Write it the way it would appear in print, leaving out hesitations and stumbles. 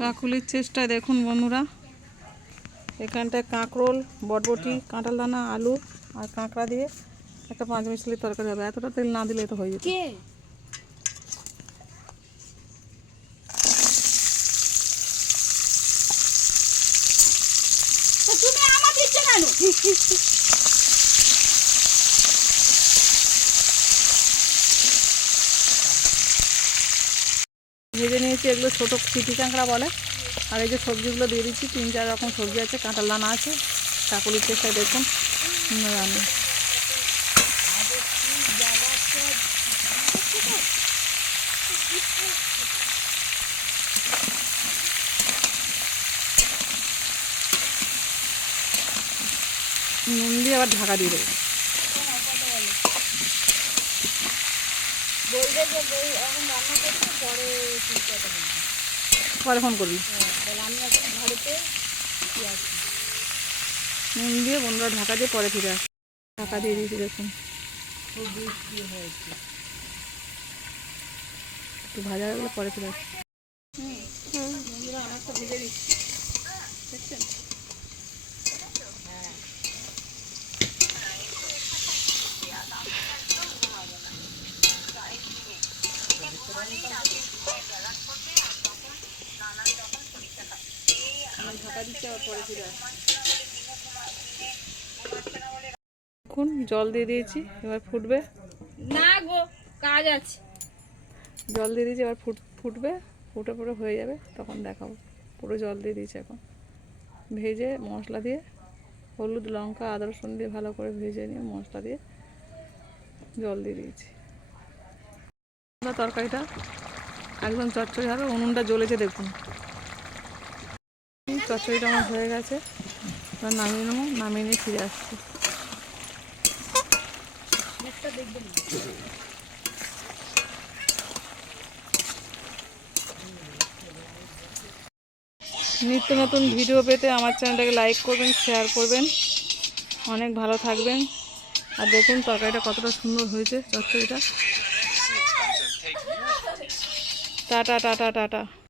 কাকুলির চেষ্টায় দেখুন বন্ধুরা, এখানটায় কাঁকরোল, বটবটি, কাঁঠাল দানা, আলু আর কাঁকড়া দিয়ে একটা 5 মিশালি তরকারি হবে। এতটা তেল না দিলে তো হয়ে যেত। ভেজে নিয়েছি, এগুলো ছোটো চিটি কাঁকড়া বলে। আর এই যে সবজিগুলো দিয়ে দিচ্ছি, 3-4 রকম সবজি আছে, কাঁঠাল দানা আছে। কাকুলির চেষ্টায় দেখুন রান্না। নুন দিয়ে আবার ঢাকা দিয়ে দেবো। পরে ফোন করবি। নুন দিয়ে বন্ধুরা ঢাকা দিয়ে পরে ফিরে আসি। ঢাকা দিয়ে দিয়েছি দেখুন, একটু ভাজা হয়ে গেলে পরে ফিরে আসি। বন্ধুরা অনেকটা ভেজে দিচ্ছি, দেখছেন? ঢাকা দিচ্ছি, আবার পরে ফিরে আসি। এখন জল দিয়ে দিয়েছি, এবার ফুটবে। না গো, কাজ আছে। জল দিয়ে দিয়েছি, এবার ফুটবে, ফুটে পুরো হয়ে যাবে, তখন দেখাবো। পুরো জল দিয়ে দিয়েছি, এখন ভেজে মশলা দিয়ে হলুদ, লঙ্কা, আদা, রসুন দিয়ে ভালো করে ভেজে নিয়ে মশলা দিয়ে জল দিয়ে দিয়েছি। তরকারিটা একদম চচ্চড়ি হবে। উনুনটা জ্বলেছে দেখুন। চচ্চড়িটা আমার হয়ে গেছে, এবার নামিয়ে নেবো। নামিয়ে নিয়ে ফিরে আসছি। নিত্য নতুন ভিডিও পেতে আমার চ্যানেলটাকে লাইক করবেন, শেয়ার করবেন। অনেক ভালো থাকবেন। আর দেখুন তরকারিটা কতটা সুন্দর হয়েছে, চচ্চড়িটা। Tata tata tata.